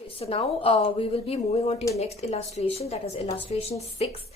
Okay, so now we will be moving on to your next illustration, that is illustration 6.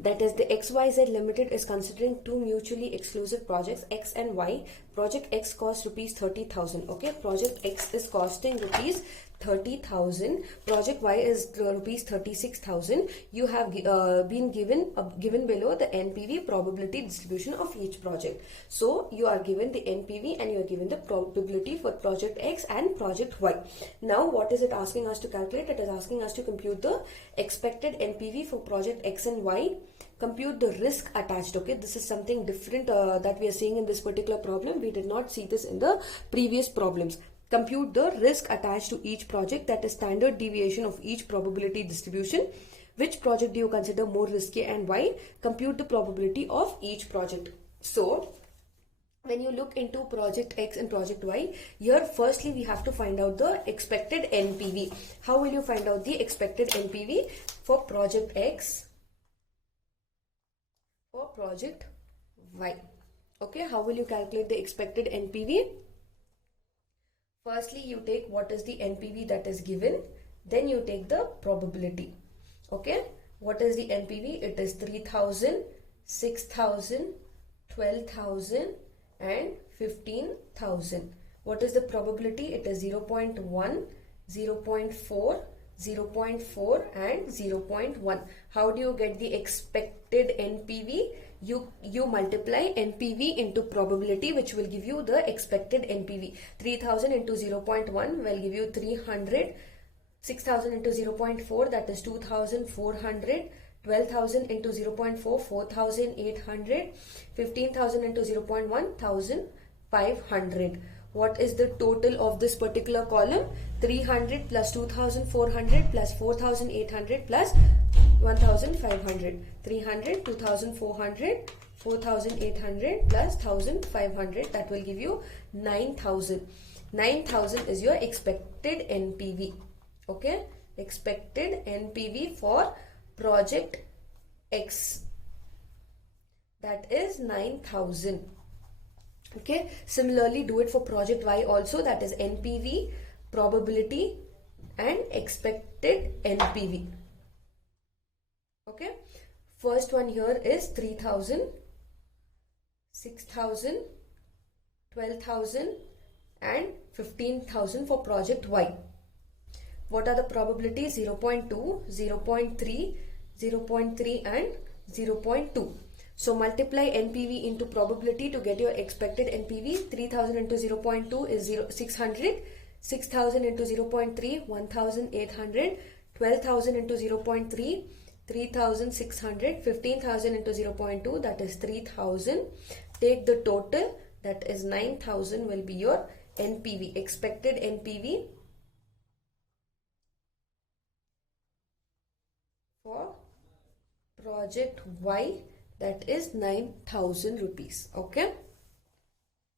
That is the XYZ Limited is considering two mutually exclusive projects X and Y. Project X costs rupees 30,000. Okay, project X is costing rupees 30,000. Project Y is rupees 36,000. You have been given below the NPV probability distribution of each project. So you are given the NPV and you are given the probability for project X and project Y. Now what is it asking us to calculate? It is asking us to compute the expected NPV for project X and Y. Compute the risk attached. Okay, this is something different that we are seeing in this particular problem. We did not see this in the previous problems. Compute the risk attached to each project, that is standard deviation of each probability distribution. Which project do you consider more risky and why? Compute the probability of each project. So when you look into project X and project Y, here firstly we have to find out the expected NPV. How will you find out the expected NPV for project X, for project Y? Okay, how will you calculate the expected NPV? Firstly, you take what is the NPV that is given, then you take the probability. Okay, what is the NPV? It is 3,000, 6,000, 12,000 and 15,000. What is the probability? It is 0.1, 0.4, 0.4 and 0.1. How do you get the expected NPV? You multiply NPV into probability, which will give you the expected NPV. 3000 into 0.1 will give you 300. 6000 into 0.4, that is 2400. 12,000 into 0.4, 4,800. 15,000 into 0.1, 1,500. What is the total of this particular column? 300 plus 2,400 plus 4,800 plus 1,500. 300, 2,400, 4,800 plus 1,500. That will give you 9,000. 9,000 is your expected NPV. Okay, expected NPV for project X, that is 9,000. Okay, similarly do it for project Y also, that is NPV, probability and expected NPV. Okay, first one here is 3,000, 6,000, 12,000 and 15,000 for project Y. What are the probabilities? 0.2, 0.3, 0.3 and 0.2. So multiply NPV into probability to get your expected NPV. 3,000 into 0.2 is 600. 6,000 into 0.3, 1,800. 12,000 into 0.3, 3,600. 15,000 into 0.2, that is 3,000. Take the total, that is 9,000 will be your NPV, expected NPV for project Y, that is 9,000 rupees. Okay,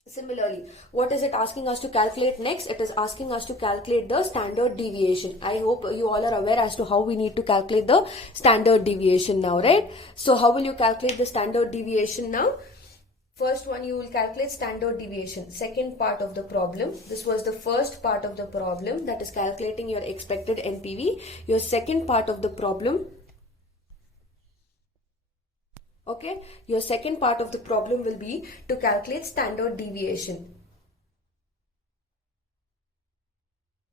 similarly what is it asking us to calculate next? It is asking us to calculate the standard deviation. I hope you all are aware as to how we need to calculate the standard deviation now, right? So how will you calculate the standard deviation now? First one, you will calculate standard deviation. Second part of the problem. This was the first part of the problem, that is calculating your expected NPV. Your second part of the problem, okay, your second part of the problem will be to calculate standard deviation.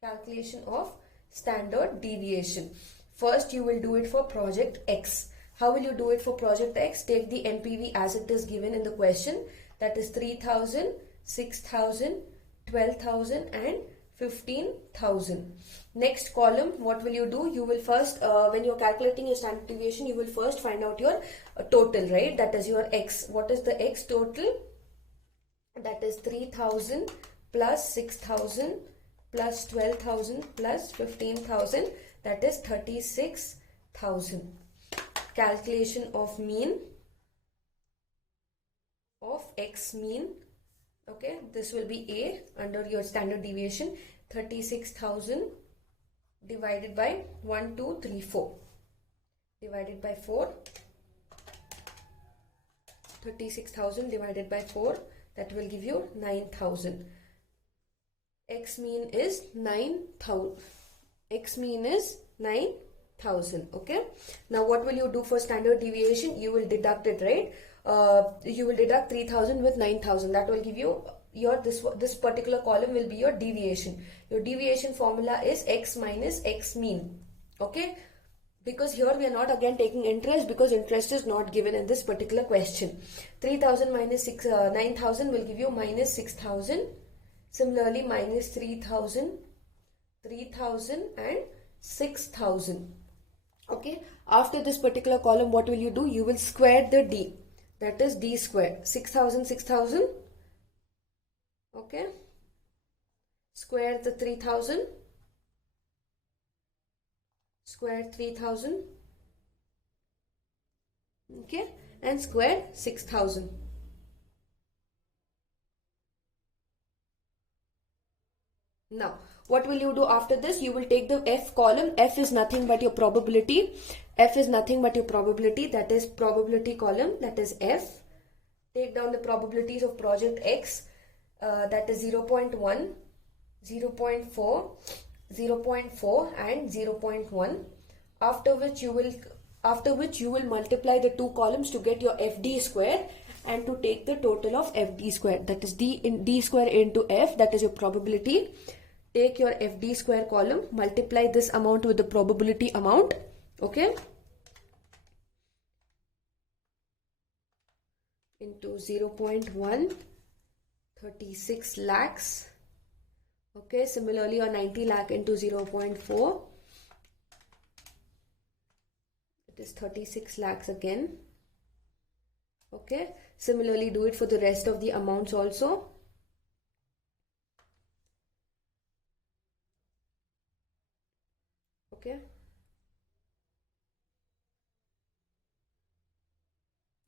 Calculation of standard deviation. First, you will do it for project X. How will you do it for project X? Take the NPV as it is given in the question, that is 3,000, 6,000, 12,000 and 15,000. Next column, what will you do? You will first, when you're calculating your standard deviation, you will first find out your total, right? That is your X. What is the X total? That is 3,000 plus 6,000 plus 12,000 plus 15,000, that is 36,000. Calculation of mean of X mean. Okay, this will be A under your standard deviation. 36,000 divided by 1, 2, 3, 4. Divided by 4. 36,000 divided by 4. That will give you 9,000. X mean is 9,000. X mean is 9,000. Okay. Now what will you do for standard deviation? You will deduct it, right? You will deduct 3,000 with 9,000. That will give you your this particular column will be your deviation. Your deviation formula is X minus X mean. Okay. Because here we are not again taking interest, because interest is not given in this particular question. 3,000 minus 9,000 will give you minus 6,000. Similarly, minus 3,000, 3,000 and 6,000. Okay. After this particular column, what will you do? You will square the D. That is D square. 6,000, 6,000. Okay. Square the 3,000. Square 3,000. Okay. And square 6,000. Now, what will you do after this? You will take the F column. F is nothing but your probability. F is nothing but your probability. That is probability column. That is F. Take down the probabilities of project X. That is 0.1, 0.4, 0.4 and 0.1. After which you will multiply the two columns to get your FD square and to take the total of FD square. That is D square into F. That is your probability. Take your FD square column, multiply this amount with the probability amount. Okay. Into 0.1, 36 lakhs. Okay. Similarly, or 90 lakh into 0.4. It is 36 lakhs again. Okay. Similarly, do it for the rest of the amounts also. Okay.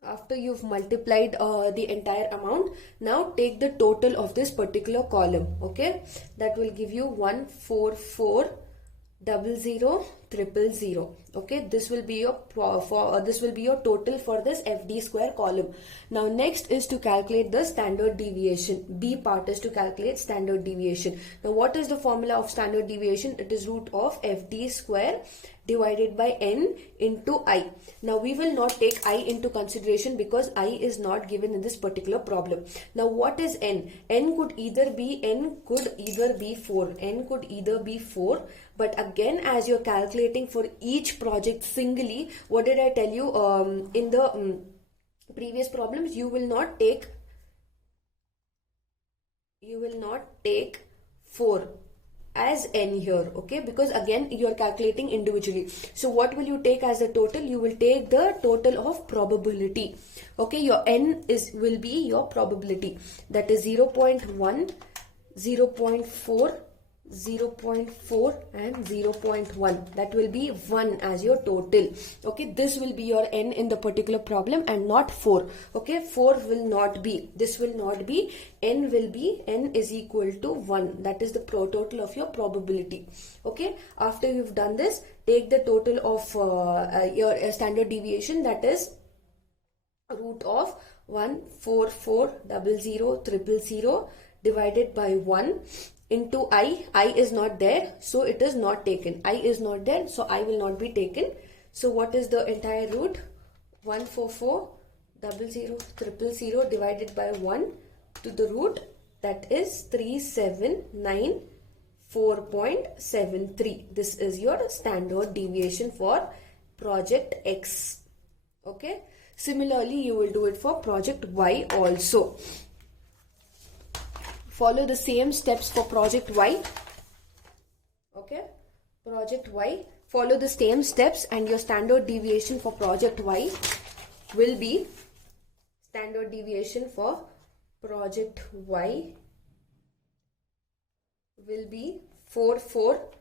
After you've multiplied the entire amount, now take the total of this particular column. Okay. That will give you 144,000,000. Okay, this will be your total for this FD square column. Now next is to calculate the standard deviation. B part is to calculate standard deviation. Now what is the formula of standard deviation? It is root of FD square divided by n into I. Now we will not take I into consideration because I is not given in this particular problem. Now what is n? N could either be 4. N could either be 4. But again, as you're calculating for each project singly, what did I tell you in the previous problems? You will not take 4 as n here. Okay, because again you are calculating individually. So what will you take as a total? You will take the total of probability. Okay, your n will be your probability. That is 0.1, 0.4, 0.4 and 0.1. That will be 1 as your total. Okay, this will be your n in the particular problem and not 4. Okay, 4 will not be, this will not be, n will be, n is equal to 1. That is the total of your probability. Okay, after you've done this, take the total of your standard deviation, that is root of 144,000,000 divided by 1 into I. I is not there, so it is not taken. I is not there, so I will not be taken. So what is the entire root? 144,000,000 divided by 1 to the root, that is 3794.73. This is your standard deviation for project X. Okay. Similarly, you will do it for project Y also. Follow the same steps for project Y. Okay, project Y, follow the same steps and your standard deviation for project Y will be, standard deviation for project Y will be 4450.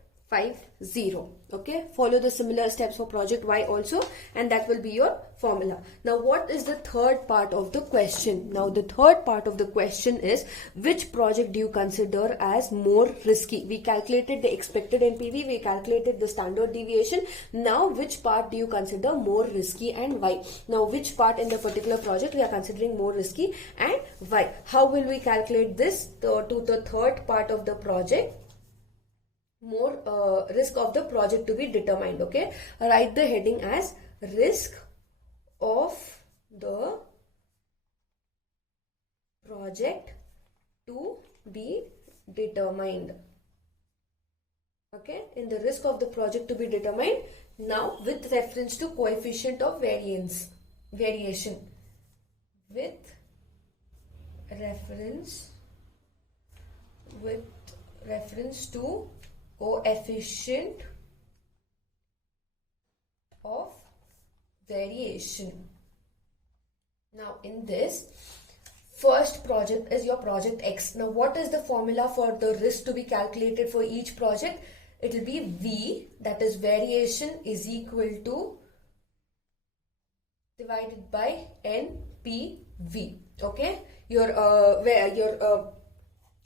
Okay, follow the similar steps for project Y also, and that will be your formula. Now what is the third part of the question? Now the third part of the question is, which project do you consider as more risky? We calculated the expected NPV, we calculated the standard deviation. Now which part do you consider more risky and why? Now which part in the particular project we are considering more risky and why? How will we calculate this to the third part of the project? risk of the project to be determined. Okay, write the heading as risk of the project to be determined. Okay, in the risk of the project to be determined. Now with reference to coefficient of variation, with reference to coefficient of variation. Now in this first project is your project X. Now what is the formula for the risk to be calculated for each project? It will be V, that is variation, is equal to divided by NPV. Okay, your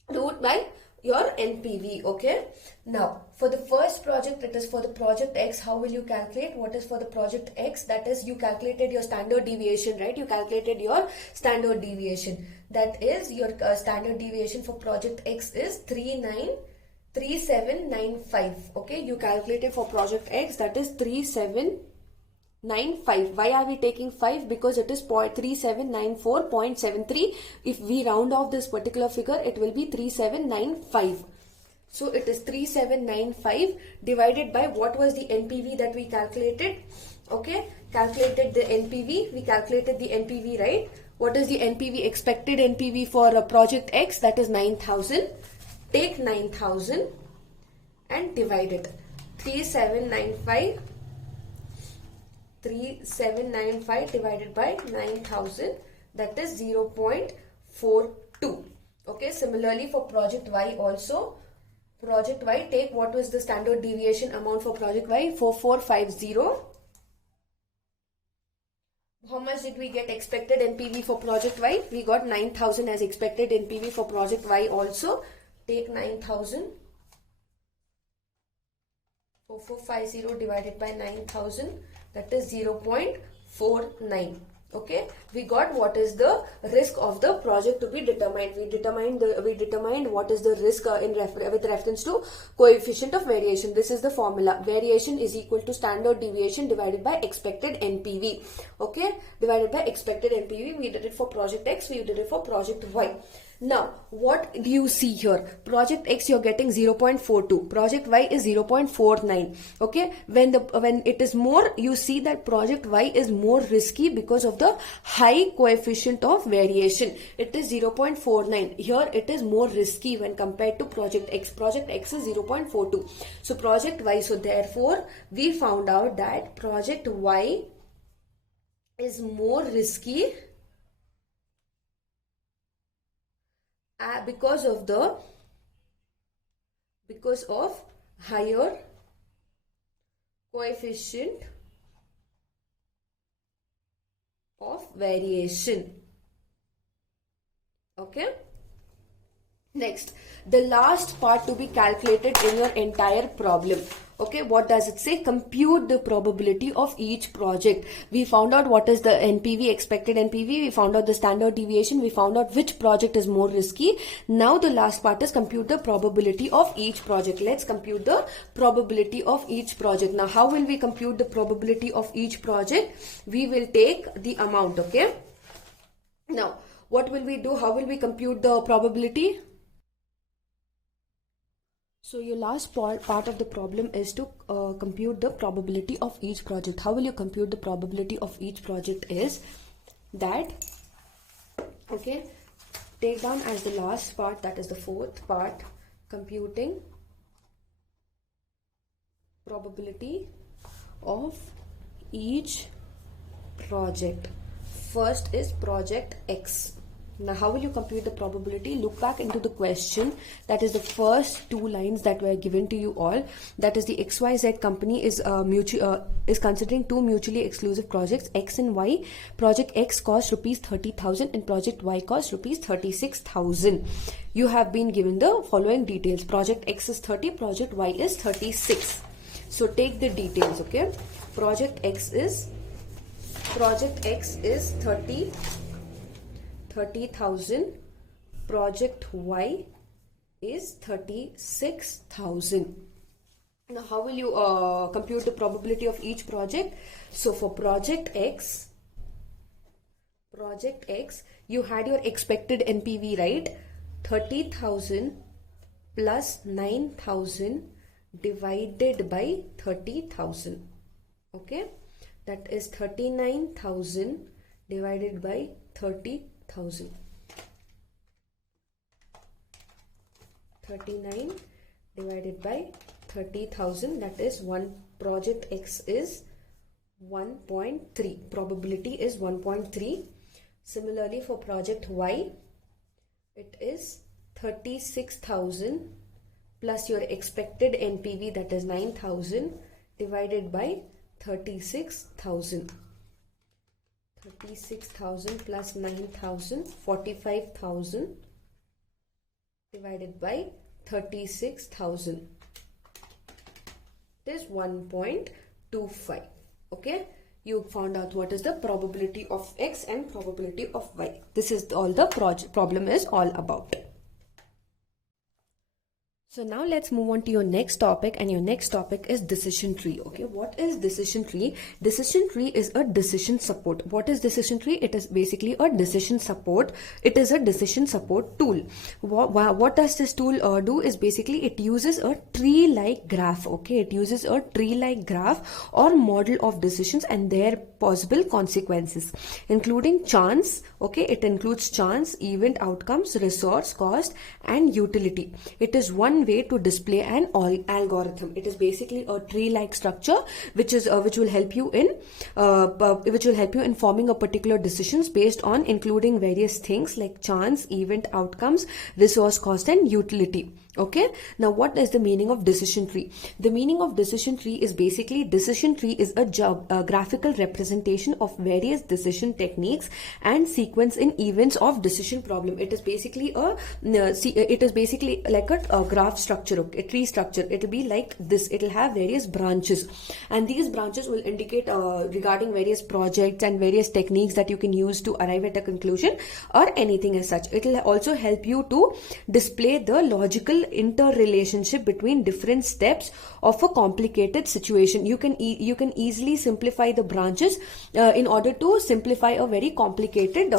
root by your NPV. Okay, now for the first project, that is for the project X, how will you calculate? What is for the project X? That is, you calculated your standard deviation, right? You calculated your standard deviation. That is your standard deviation for project X is 3795. Okay, you calculated for project X, that is 3795. Why are we taking 5? Because it is 3794.73. If we round off this particular figure, it will be 3795. So it is 3795 divided by what was the NPV that we calculated. Okay, calculated the NPV. We calculated the NPV, right? What is the NPV, expected NPV for a project X? That is 9,000. Take 9,000 and divide it. 3795 divided by 9,000, that is 0.42. Okay, similarly for project Y also. Project Y, take what was the standard deviation amount for project Y? 4450. How much did we get expected NPV for project Y? We got 9,000 as expected NPV for project Y also. Take 9,000. 4450 divided by 9,000, that is 0.49. Okay, we got what is the risk of the project to be determined. We determined what is the risk with reference to coefficient of variation. This is the formula. Variation is equal to standard deviation divided by expected NPV. Okay, divided by expected NPV. We did it for project X, we did it for project Y. Now, what do you see here? Project X, you're getting 0.42. Project Y is 0.49. Okay, when it is more, you see that project Y is more risky because of the high coefficient of variation. It is 0.49. Here it is more risky when compared to project X. Project X is 0.42. So project Y, so therefore we found out that project Y is more risky because of higher coefficient of variation. Okay, next, the last part to be calculated in your entire problem. Okay, what does it say? Compute the probability of each project. We found out what is the NPV, expected NPV. We found out the standard deviation. We found out which project is more risky. Now the last part is compute the probability of each project. Let's compute the probability of each project. Now how will we compute the probability of each project? We will take the amount. Okay, now what will we do? How will we compute the probability? So your last part of the problem is to compute the probability of each project. How will you compute the probability of each project is that, okay, take down as the last part, that is the fourth part, computing probability of each project. First is project X. Now how will you compute the probability? Look back into the question. That is the first two lines that were given to you all. That is the XYZ company is considering two mutually exclusive projects, X and Y. Project X costs rupees 30,000 and project Y costs rupees 36,000. You have been given the following details. Project X is 30, project Y is 36. So take the details. Okay, project X is 30,000, project Y is 36,000. Now, how will you compute the probability of each project? So for project X, you had your expected NPV, right? 30,000 plus 9,000 divided by 30,000. Okay, that is 39,000 divided by 30,000. 39 divided by 30,000, that is project X is 1.3. Probability is 1.3. Similarly for project Y, it is 36,000 plus your expected NPV, that is 9,000 divided by 36,000. 36,000 plus 9,000, 45,000 divided by 36,000. It is 1.25. Okay, you found out what is the probability of X and probability of Y. This is all the problem is all about. So now let's move on to your next topic, and your next topic is decision tree. Okay, what is decision tree? Decision tree is a decision support. What is decision tree? It is basically a decision support. It is a decision support tool. What does this tool do? Is basically it uses a tree-like graph. Okay, it uses a tree-like graph or model of decisions and their possible consequences, including chance. Okay, it includes chance, event, outcomes, resource, cost, and utility. It is one way to display an algorithm. It is basically a tree-like structure which will help you in forming a particular decisions based on including various things like chance, event, outcomes, resource, cost, and utility. Okay, now what is the meaning of decision tree? The meaning of decision tree is basically decision tree is a graphical representation of various decision techniques and sequence in events of decision problem. It is basically like a graph structure, okay, a tree structure. It will be like this. It will have various branches, and these branches will indicate regarding various projects and various techniques that you can use to arrive at a conclusion or anything as such. It will also help you to display the logical interrelationship between different steps of a complicated situation. You can easily simplify the branches in order to simplify a very complicated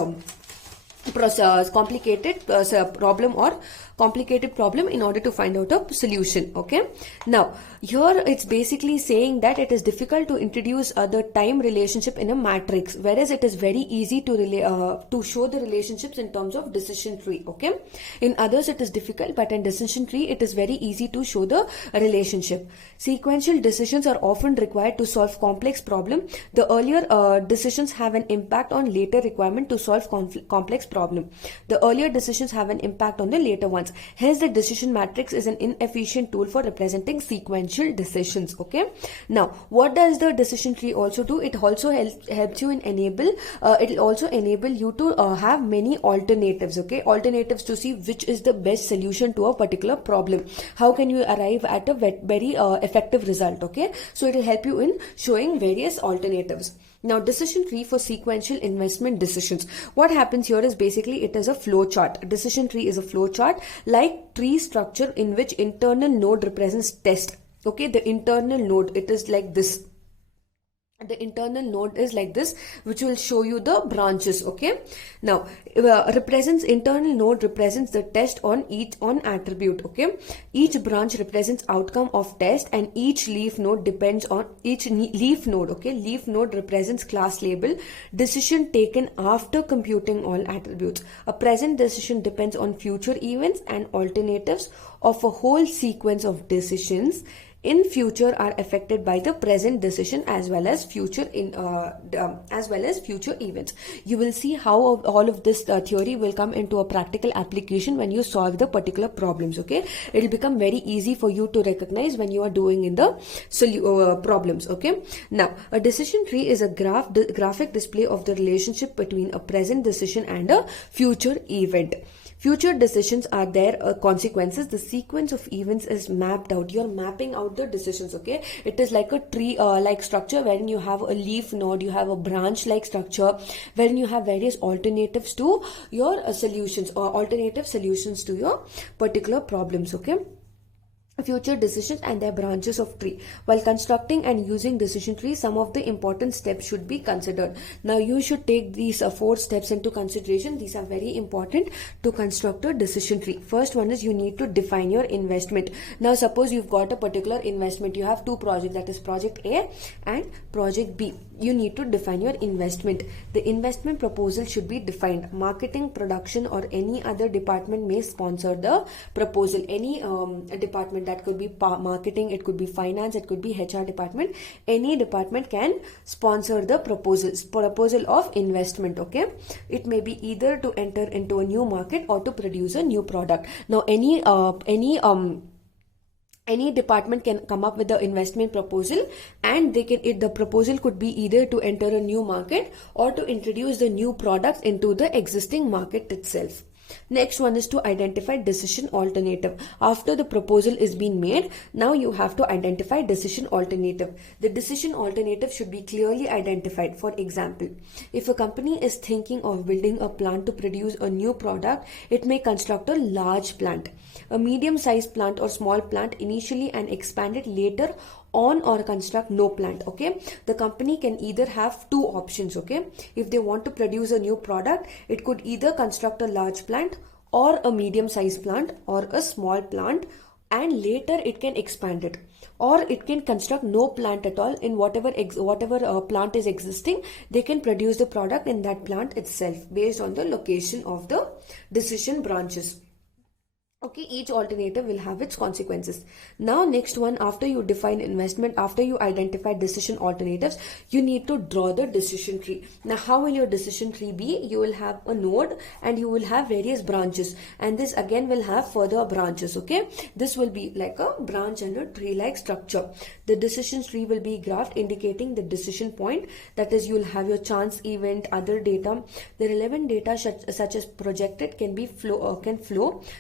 problem or complicated problem in order to find out a solution. Okay, now here it's basically saying that it is difficult to introduce the time relationship in a matrix, whereas it is very easy to show the relationships in terms of decision tree. Okay, in others it is difficult, but in decision tree it is very easy to show the relationship. Sequential decisions are often required to solve complex problem. The earlier decisions have an impact on later requirement to solve complex problem. The earlier decisions have an impact on the later ones. Hence, the decision matrix is an inefficient tool for representing sequential decisions. Okay. Now, what does the decision tree also do? It also helps you in enable. It will also enable you to have many alternatives. Okay, alternatives to see which is the best solution to a particular problem. How can you arrive at a very effective result? Okay, so it will help you in showing various alternatives. Now, decision tree for sequential investment decisions. What happens here is basically it is a flow chart. Decision tree is a flow chart like tree structure in which internal node represents test. Okay, the internal node, it is like this. The internal node is like this, which will show you the branches. Okay, now internal node represents the test on attribute. Okay, each branch represents outcome of test, and each leaf node depends on leaf node. Okay, leaf node represents class label, decision taken after computing all attributes. A present decision depends on future events and alternatives of a whole sequence of decisions in future are affected by the present decision as well as future events. You will see how all of this theory will come into a practical application when you solve the particular problems. Okay, it will become very easy for you to recognize when you are doing in the problems. Okay, now a decision tree is a graphic display of the relationship between a present decision and a future event. Future decisions are their consequences. The sequence of events is mapped out. You're mapping out the decisions. Okay, it is like a tree like structure wherein you have a leaf node, you have a branch like structure wherein you have various alternatives to your solutions or alternative solutions to your particular problems. Okay, future decisions and their branches of tree. While constructing and using decision tree, some of the important steps should be considered. Now you should take these 4 steps into consideration. These are very important to construct a decision tree. First one is you need to define your investment. Now suppose you've got a particular investment, you have 2 projects, that is project A and project B. You need to define your investment. The investment proposal should be defined. Marketing, production or any other department may sponsor the proposal. Any department, that could be marketing, it could be finance, it could be HR department, any department can sponsor the proposal of investment. Okay, it may be either to enter into a new market or to produce a new product. Now any department can come up with the investment proposal, and the proposal could be either to enter a new market or to introduce the new products into the existing market itself. Next one is to identify decision alternative. After the proposal is being made, now you have to identify decision alternative. The decision alternative should be clearly identified. For example, if a company is thinking of building a plant to produce a new product, it may construct a large plant, a medium-sized plant or small plant initially and expand it later on, or construct no plant. Okay, the company can either have 2 options. Okay, if they want to produce a new product, it could either construct a large plant or a medium-sized plant or a small plant, and later it can expand it, or it can construct no plant at all. In whatever plant is existing, they can produce the product in that plant itself based on the location of the decision branches. Okay, each alternative will have its consequences. Now next one, after you define investment, after you identify decision alternatives, you need to draw the decision tree. Now how will your decision tree be? You will have a node and you will have various branches, and this again will have further branches. Okay, this will be like a branch and a tree like structure. The decision tree will be graphed indicating the decision point, that is, you will have your chance, event, other data. The relevant data such as projected can flow,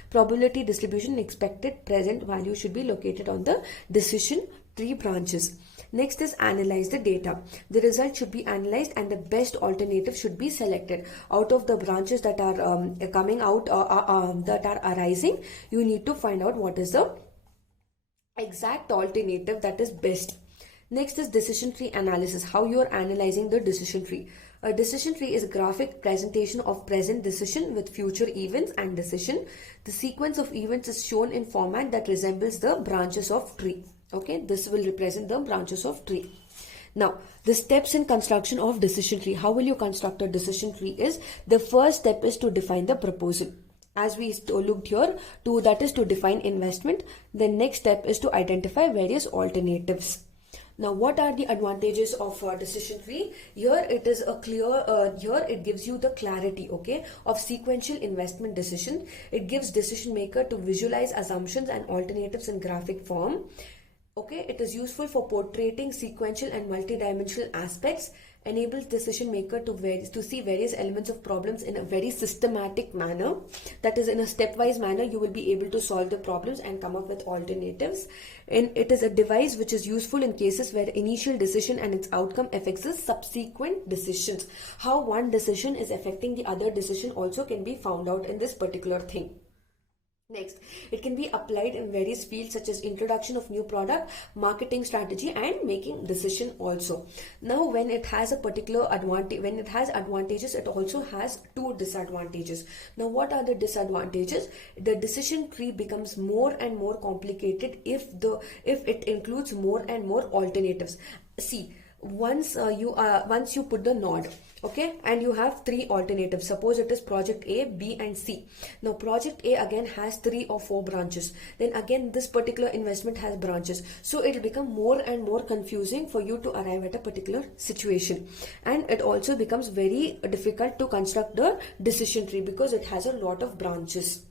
probability distribution, expected present value should be located on the decision tree branches. Next is analyze the data. The result should be analyzed and the best alternative should be selected. Out of the branches that are coming out, that are arising, you need to find out what is the exact alternative that is best. Next is decision tree analysis. How you are analyzing the decision tree. A decision tree is a graphic presentation of present decision with future events and decision. The sequence of events is shown in format that resembles the branches of tree. Okay, this will represent the branches of tree. Now, the steps in construction of decision tree. How will you construct a decision tree is, the first step is to define the proposal. As we looked here, that is to define investment. The next step is to identify various alternatives. Now, what are the advantages of a decision tree? Here it is a clear, here it gives you the clarity, okay, of sequential investment decision. It gives decision maker to visualize assumptions and alternatives in graphic form. Okay, it is useful for portraying sequential and multidimensional aspects, enables decision maker to see various elements of problems in a very systematic manner. That is, in a stepwise manner, you will be able to solve the problems and come up with alternatives. And it is a device which is useful in cases where initial decision and its outcome affects the subsequent decisions. How one decision is affecting the other decision also can be found out in this particular thing. Next, it can be applied in various fields such as introduction of new product, marketing strategy, and making decision also. Now, when it has a particular advantage, when it has advantages, it also has 2 disadvantages. Now, what are the disadvantages? The decision tree becomes more and more complicated if it includes more and more alternatives. See, once you put the node, okay, and you have 3 alternatives. Suppose it is project A, B and C. Now project A again has 3 or 4 branches. Then again this particular investment has branches. So it will become more and more confusing for you to arrive at a particular situation. And it also becomes very difficult to construct the decision tree because it has a lot of branches.